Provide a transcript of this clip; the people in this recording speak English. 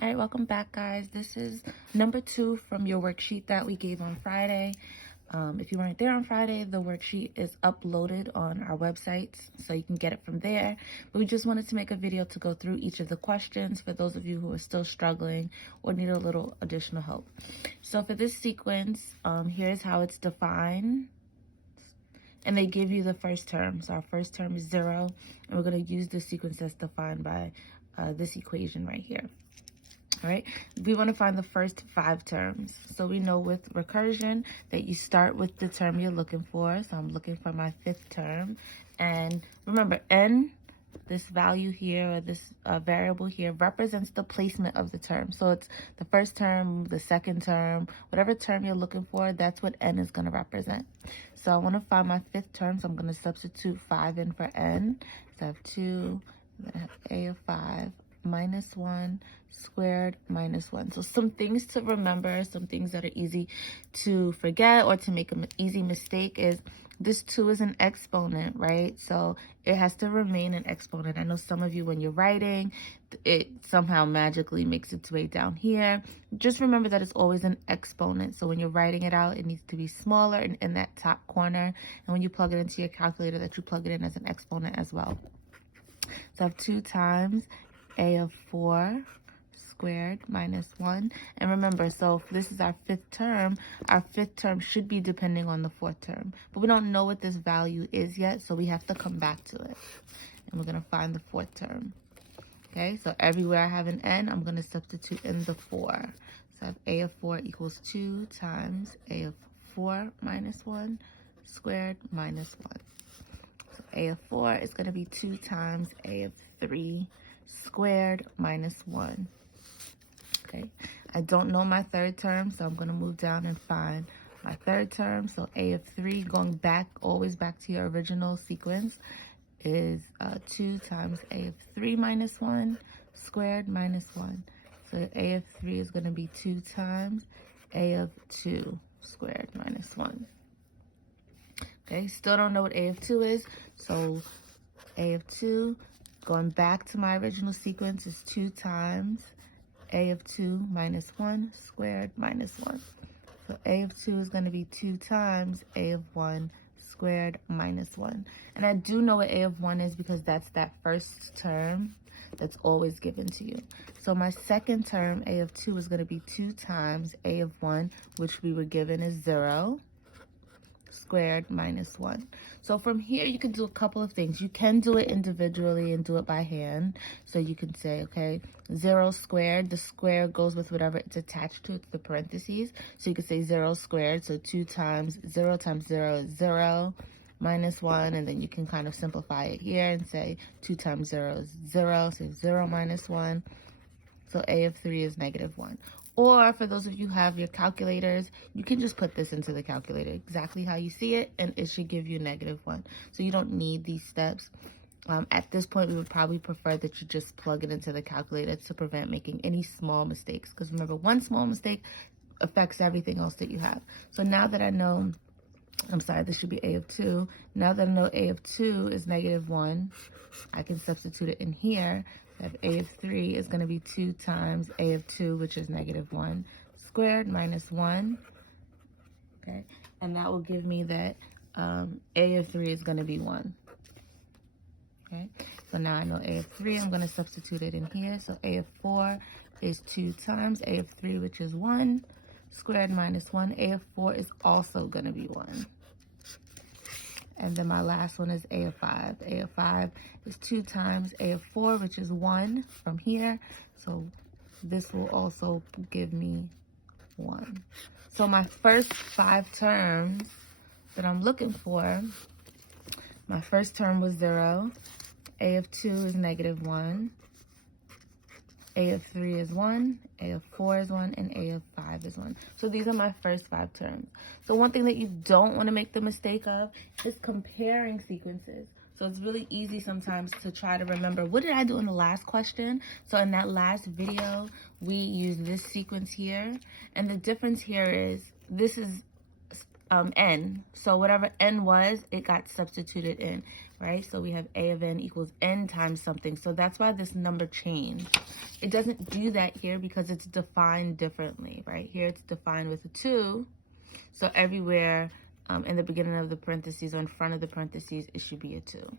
All right, welcome back, guys. This is number 2 from your worksheet that we gave on Friday. If you weren't there on Friday, the worksheet is uploaded on our websites, so you can get it from there. But we just wanted to make a video to go through each of the questions for those of you who are still struggling or need a little additional help. So for this sequence, here's how it's defined. And they give you the first term. So our first term is 0, and we're going to use the sequence that's defined by this equation right here. All right, we want to find the first 5 terms. So we know with recursion that you start with the term you're looking for. So I'm looking for my 5th term. And remember, n, this value here, or this variable here, represents the placement of the term. So it's the first term, the second term, whatever term you're looking for, that's what n is going to represent. So I want to find my 5th term, so I'm going to substitute 5 in for n. So I have 2, then I have a of 5, minus 1 squared minus 1. So some things to remember, some things that are easy to forget or to make an easy mistake is this 2 is an exponent, right? So it has to remain an exponent. I know some of you, when you're writing, it somehow magically makes its way down here. Just remember that it's always an exponent. So when you're writing it out, it needs to be smaller in that top corner. And when you plug it into your calculator, that you plug it in as an exponent as well. So I have 2 times a of 4 squared minus 1. And remember, so if this is our 5th term, our 5th term should be depending on the 4th term. But we don't know what this value is yet, so we have to come back to it. And we're going to find the 4th term. Okay, so everywhere I have an n, I'm going to substitute in the 4. So I have a of 4 equals 2 times a of 4 minus 1 squared minus 1. So a of 4 is going to be 2 times a of 3 squared minus 1. Okay, I don't know my 3rd term, so I'm going to move down and find my 3rd term. So a of 3, going back, always back to your original sequence, is 2 times a of 3 minus 1 squared minus 1. So a of 3 is going to be 2 times a of 2 squared minus 1. Okay, still don't know what a of 2 is, so a of 2, going back to my original sequence, is 2 times a of 2 minus 1 squared minus 1. So a of 2 is going to be 2 times a of 1 squared minus 1. And I do know what a of 1 is because that's that first term that's always given to you. So my 2nd term, a of 2, is going to be 2 times a of 1, which we were given as 0, squared minus 1. So from here, you can do a couple of things. You can do it individually and do it by hand. So you can say, okay, 0 squared, the square goes with whatever it's attached to, it's the parentheses. So you could say 0 squared, so 2 times 0 is 0, minus 1, and then you can kind of simplify it here and say 2 times 0 is 0, so 0 minus 1. So a of 3 is negative 1. Or for those of you who have your calculators, you can just put this into the calculator exactly how you see it, and it should give you negative 1. So you don't need these steps. At this point, we would probably prefer that you just plug it into the calculator to prevent making any small mistakes. Because remember, one small mistake affects everything else that you have. So now that I know, I'm sorry, this should be a of 2. Now that I know a of 2 is negative 1, I can substitute it in here. I have a of 3 is going to be 2 times a of 2, which is negative 1, squared minus 1. Okay, and that will give me that a of 3 is going to be 1. Okay, so now I know a of 3. I'm going to substitute it in here. So a of 4 is 2 times a of 3, which is 1, squared minus 1. A of 4 is also going to be 1. And then my last one is a of 5. A of 5 is 2 times a of 4, which is 1 from here. So this will also give me 1. So my first 5 terms that I'm looking for, my first term was 0. A of 2 is negative 1. A of 3 is 1, A of 4 is 1, and A of 5 is 1. So these are my first 5 terms. So one thing that you don't want to make the mistake of is comparing sequences. So it's really easy sometimes to try to remember, what did I do in the last question? So in that last video, we used this sequence here. And the difference here is this is n. So whatever n was, it got substituted in, right? So we have a of n equals n times something. So that's why this number changed. It doesn't do that here because it's defined differently, right? Here it's defined with a 2. So everywhere in the beginning of the parentheses or in front of the parentheses, it should be a 2.